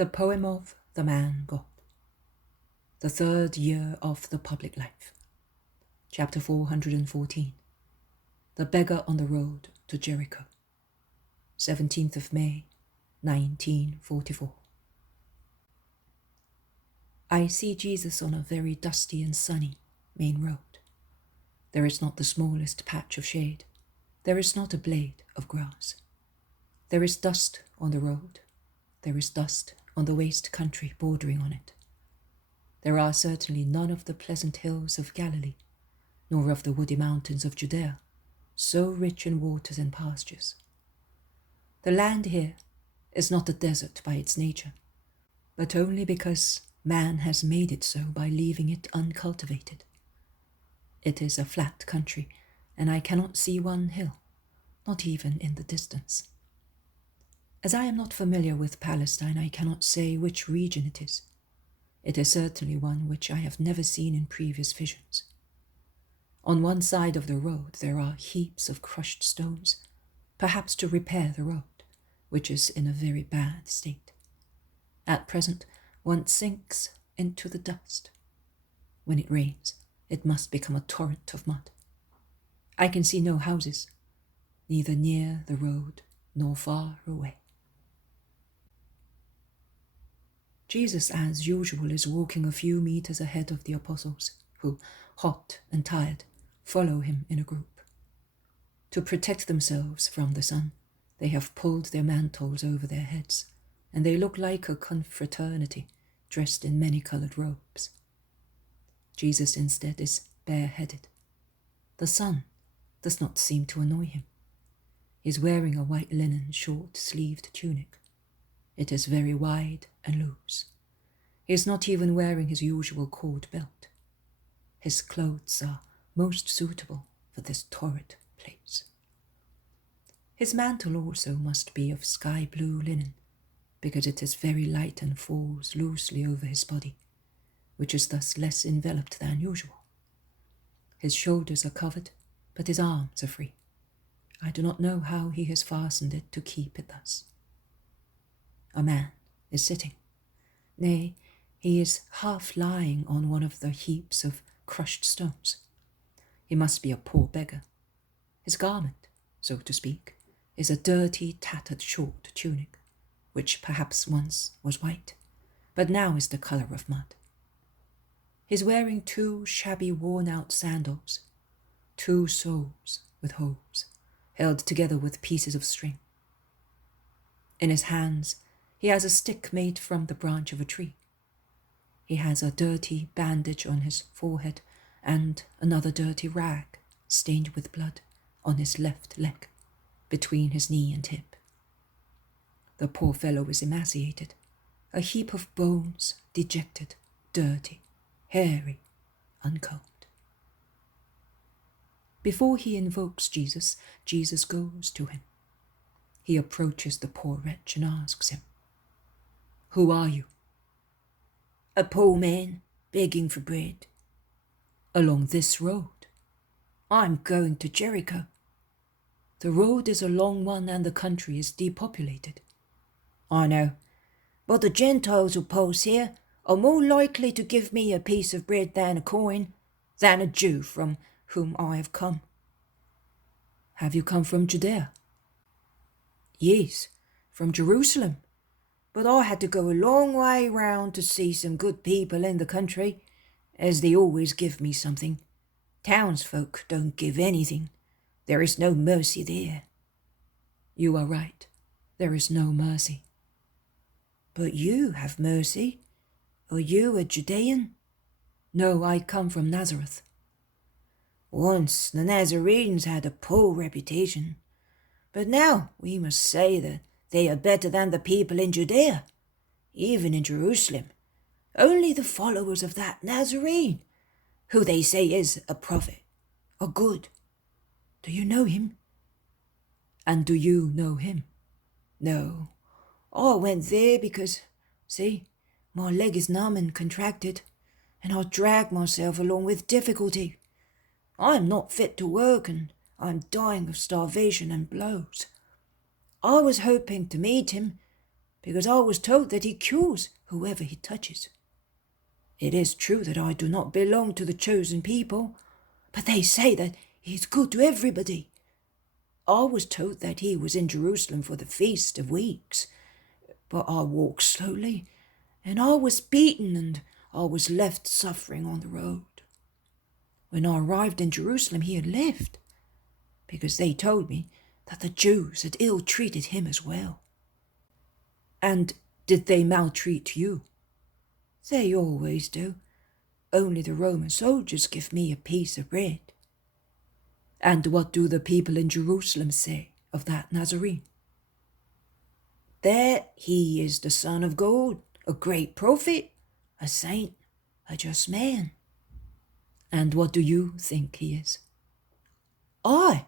The Poem of the Man God. The Third Year of the Public Life. Chapter 414. The Beggar on the Road to Jericho. 17th of May, 1944. I see Jesus on a very dusty and sunny main road. There is not the smallest patch of shade. There is not a blade of grass. There is dust on the road. There is dust on the waste country bordering on it. There are certainly none of the pleasant hills of Galilee, nor of the woody mountains of Judea, so rich in waters and pastures. The land here is not a desert by its nature, but only because man has made it so by leaving it uncultivated. It is a flat country, and I cannot see one hill, not even in the distance. As I am not familiar with Palestine, I cannot say which region it is. It is certainly one which I have never seen in previous visions. On one side of the road there are heaps of crushed stones, perhaps to repair the road, which is in a very bad state. At present, one sinks into the dust. When it rains, it must become a torrent of mud. I can see no houses, neither near the road nor far away. Jesus, as usual, is walking a few meters ahead of the apostles, who, hot and tired, follow him in a group. To protect themselves from the sun, they have pulled their mantles over their heads, and they look like a confraternity dressed in many-colored robes. Jesus instead is bareheaded. The sun does not seem to annoy him. He is wearing a white linen short-sleeved tunic. It is very wide and loose. He is not even wearing his usual cord belt. His clothes are most suitable for this torrid place. His mantle also must be of sky-blue linen, because it is very light and falls loosely over his body, which is thus less enveloped than usual. His shoulders are covered, but his arms are free. I do not know how he has fastened it to keep it thus. A man is sitting. Nay, he is half lying on one of the heaps of crushed stones. He must be a poor beggar. His garment, so to speak, is a dirty, tattered short tunic, which perhaps once was white, but now is the colour of mud. He is wearing two shabby, worn-out sandals, two soles with holes, held together with pieces of string. In his hands, he has a stick made from the branch of a tree. He has a dirty bandage on his forehead and another dirty rag, stained with blood, on his left leg, between his knee and hip. The poor fellow is emaciated, a heap of bones, dejected, dirty, hairy, uncombed. Before he invokes Jesus, Jesus goes to him. He approaches the poor wretch and asks him, "Who are you?" "A poor man, begging for bread." "Along this road?" "I'm going to Jericho." "The road is a long one and the country is depopulated." "I know, but the Gentiles who pass here are more likely to give me a piece of bread than a coin, than a Jew from whom I have come." "Have you come from Judea?" "Yes, from Jerusalem, but I had to go a long way round to see some good people in the country, as they always give me something. Townsfolk don't give anything. There is no mercy there." "You are right. There is no mercy." "But you have mercy. Are you a Judean?" "No, I come from Nazareth." "Once the Nazarenes had a poor reputation, but now we must say that they are better than the people in Judea, even in Jerusalem. Only the followers of that Nazarene, who they say is a prophet, are good. Do you know him?" "And do you know him?" "No, I went there because, see, my leg is numb and contracted, and I drag myself along with difficulty. I am not fit to work, and I am dying of starvation and blows. I was hoping to meet him, because I was told that he cures whoever he touches. It is true that I do not belong to the chosen people, but they say that he is good to everybody. I was told that he was in Jerusalem for the Feast of Weeks, but I walked slowly, and I was beaten, and I was left suffering on the road. When I arrived in Jerusalem, he had left, because they told me that the Jews had ill-treated him as well. And did they maltreat you? They always do. Only the Roman soldiers give me a piece of bread. And what do the people in Jerusalem say of that Nazarene? That he is the Son of God, a great prophet, a saint, a just man. And what do you think he is? I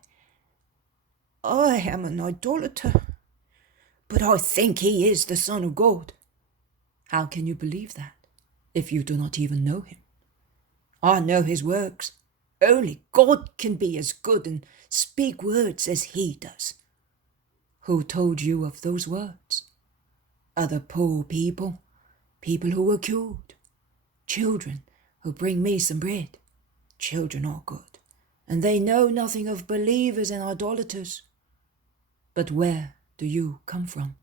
am an idolater, but I think he is the Son of God. How can you believe that, if you do not even know him? I know his works. Only God can be as good and speak words as he does. Who told you of those words? Other poor people, people who were cured, children who bring me some bread. Children are good, and they know nothing of believers and idolaters. But where do you come from?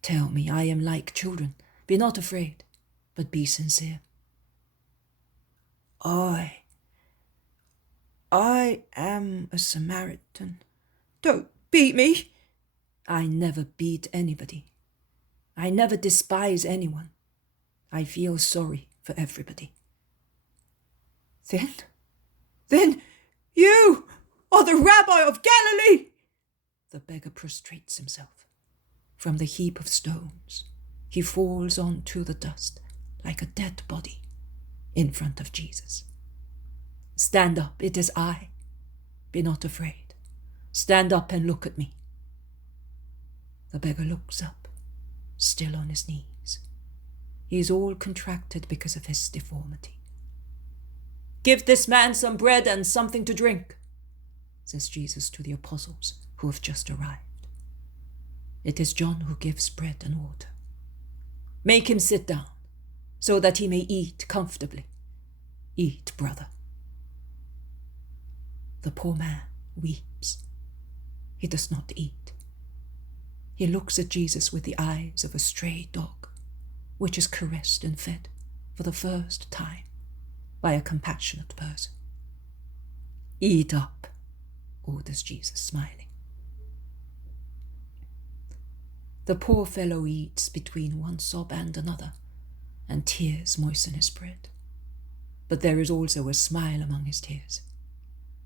Tell me, I am like children. Be not afraid, but be sincere. I am a Samaritan. Don't beat me. I never beat anybody. I never despise anyone. I feel sorry for everybody. Then you are the Rabbi of Galilee! The beggar prostrates himself. From the heap of stones, he falls onto the dust like a dead body in front of Jesus. Stand up, it is I. Be not afraid. Stand up and look at me. The beggar looks up, still on his knees. He is all contracted because of his deformity. Give this man some bread and something to drink, says Jesus to the apostles who have just arrived. It is John who gives bread and water. Make him sit down, so that he may eat comfortably. Eat, brother. The poor man weeps. He does not eat. He looks at Jesus with the eyes of a stray dog, which is caressed and fed for the first time by a compassionate person. Eat up, orders Jesus, smiling. The poor fellow eats between one sob and another, and tears moisten his bread. But there is also a smile among his tears.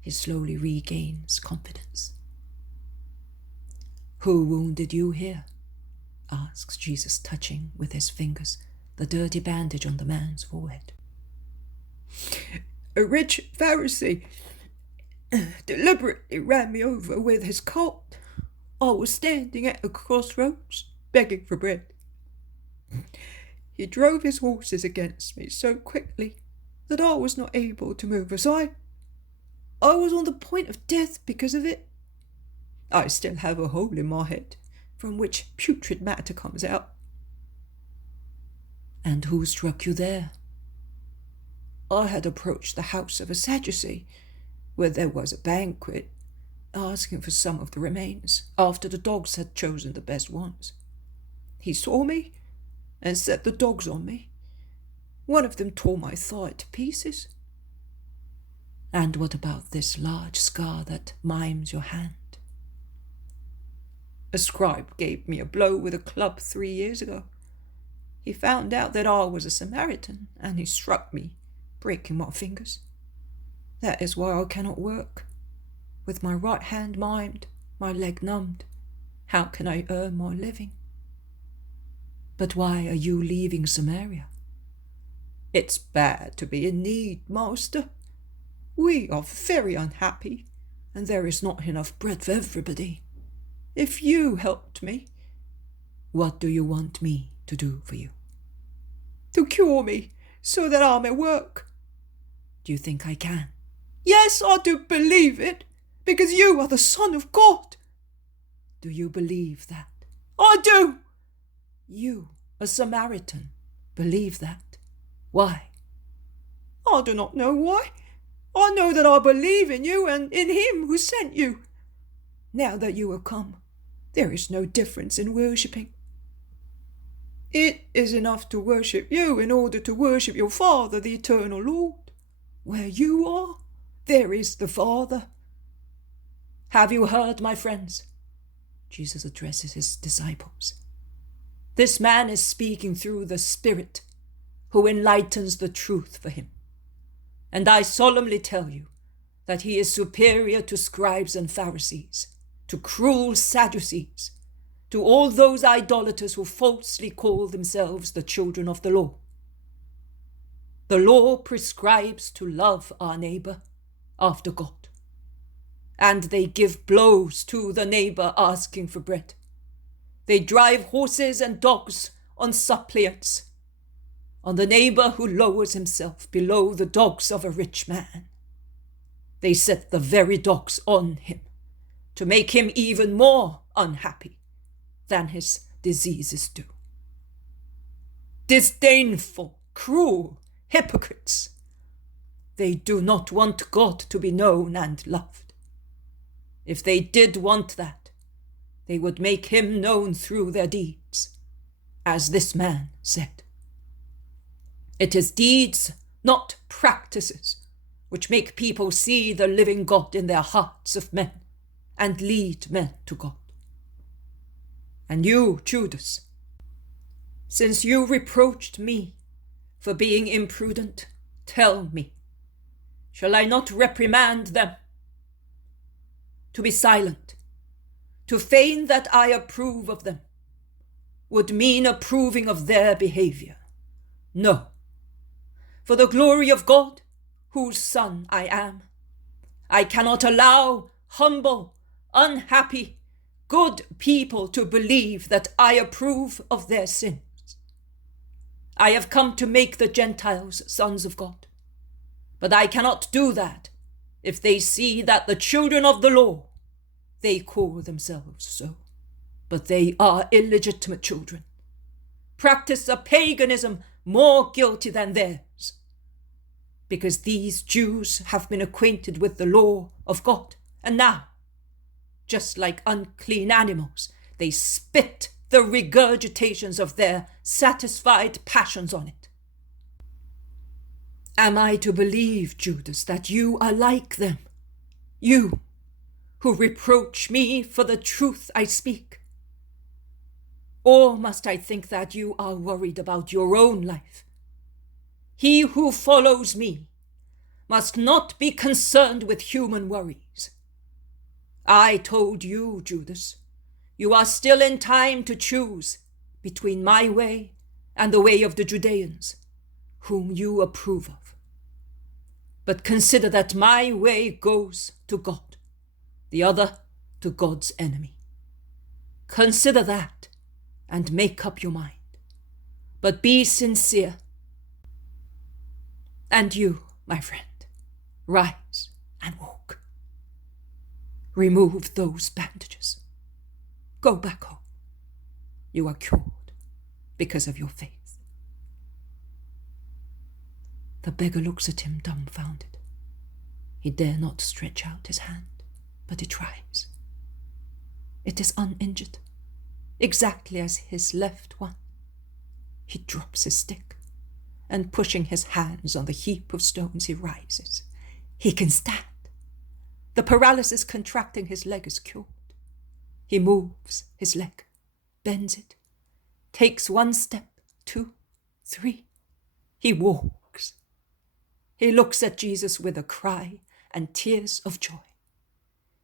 He slowly regains confidence. Who wounded you here? Asks Jesus, touching with his fingers the dirty bandage on the man's forehead. A rich Pharisee deliberately ran me over with his cart. I was standing at a crossroads, begging for bread. He drove his horses against me so quickly that I was not able to move aside. I was on the point of death because of it. I still have a hole in my head from which putrid matter comes out. And who struck you there? I had approached the house of a Sadducee, where there was a banquet, asking for some of the remains, after the dogs had chosen the best ones. He saw me and set the dogs on me. One of them tore my thigh to pieces. And what about this large scar that mimes your hand? A scribe gave me a blow with a club 3 years ago. He found out that I was a Samaritan, and he struck me, breaking my fingers. That is why I cannot work. With my right hand maimed, my leg numbed, how can I earn my living? But why are you leaving Samaria? It's bad to be in need, master. We are very unhappy, and there is not enough bread for everybody. If you helped me... What do you want me to do for you? To cure me, so that I may work. Do you think I can? Yes, I do believe it, because you are the Son of God. Do you believe that? I do. You, a Samaritan, believe that. Why? I do not know why. I know that I believe in you and in him who sent you. Now that you are come, there is no difference in worshipping. It is enough to worship you in order to worship your Father, the eternal Lord. Where you are, there is the Father. Have you heard, my friends? Jesus addresses his disciples. This man is speaking through the Spirit, who enlightens the truth for him. And I solemnly tell you that he is superior to scribes and Pharisees, to cruel Sadducees, to all those idolaters who falsely call themselves the children of the law. The law prescribes to love our neighbor after God, and they give blows to the neighbor asking for bread. They drive horses and dogs on suppliants, on the neighbor who lowers himself below the dogs of a rich man. They set the very dogs on him to make him even more unhappy than his diseases do. Disdainful, cruel hypocrites. They do not want God to be known and loved. If they did want that, they would make him known through their deeds, as this man said. It is deeds, not practices, which make people see the living God in their hearts of men and lead men to God. And you, Judas, since you reproached me for being imprudent, tell me, shall I not reprimand them? To be silent, to feign that I approve of them, would mean approving of their behavior. No. For the glory of God, whose son I am, I cannot allow humble, unhappy, good people to believe that I approve of their sins. I have come to make the Gentiles sons of God, but I cannot do that if they see that the children of the law, they call themselves so, but they are illegitimate children, practice a paganism more guilty than theirs, because these Jews have been acquainted with the law of God, and now, just like unclean animals, they spit the regurgitations of their satisfied passions on it. Am I to believe, Judas, that you are like them? You, who reproach me for the truth I speak? Or must I think that you are worried about your own life? He who follows me must not be concerned with human worries. I told you, Judas, you are still in time to choose between my way and the way of the Judeans, whom you approve of. But consider that my way goes to God, the other to God's enemy. Consider that and make up your mind. But be sincere. And you, my friend, rise and walk. Remove those bandages. Go back home. You are cured because of your faith. The beggar looks at him dumbfounded. He dare not stretch out his hand, but he tries. It is uninjured, exactly as his left one. He drops his stick, and pushing his hands on the heap of stones, he rises. He can stand. The paralysis contracting his leg is cured. He moves his leg, bends it, takes 1 step, 2, 3. He walks. He looks at Jesus with a cry and tears of joy.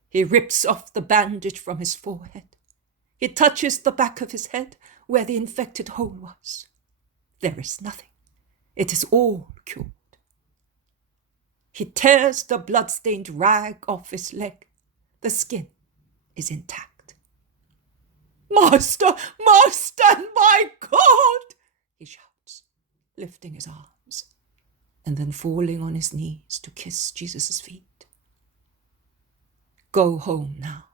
He rips off the bandage from his forehead. He touches the back of his head where the infected hole was. There is nothing. It is all cured. He tears the blood-stained rag off his leg. The skin is intact. Master, Master, my God, he shouts, lifting his arms and then falling on his knees to kiss Jesus' feet. Go home now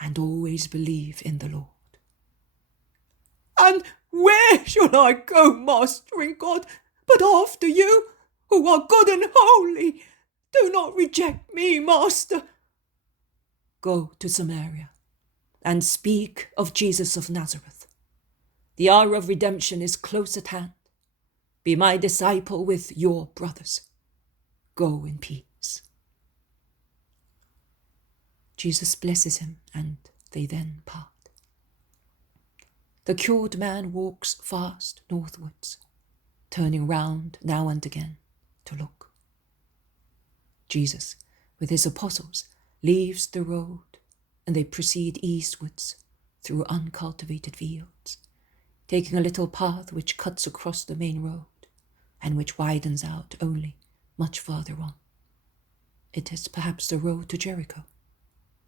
and always believe in the Lord. And where shall I go, Master in God, but after you, who are good and holy? Do not reject me, Master. Go to Samaria, and speak of Jesus of Nazareth. The hour of redemption is close at hand. Be my disciple with your brothers. Go in peace. Jesus blesses him, and they then part. The cured man walks fast northwards, turning round now and again to look. Jesus, with his apostles, leaves the road, and they proceed eastwards through uncultivated fields, taking a little path which cuts across the main road and which widens out only much farther on. It is perhaps the road to Jericho.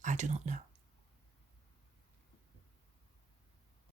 I do not know.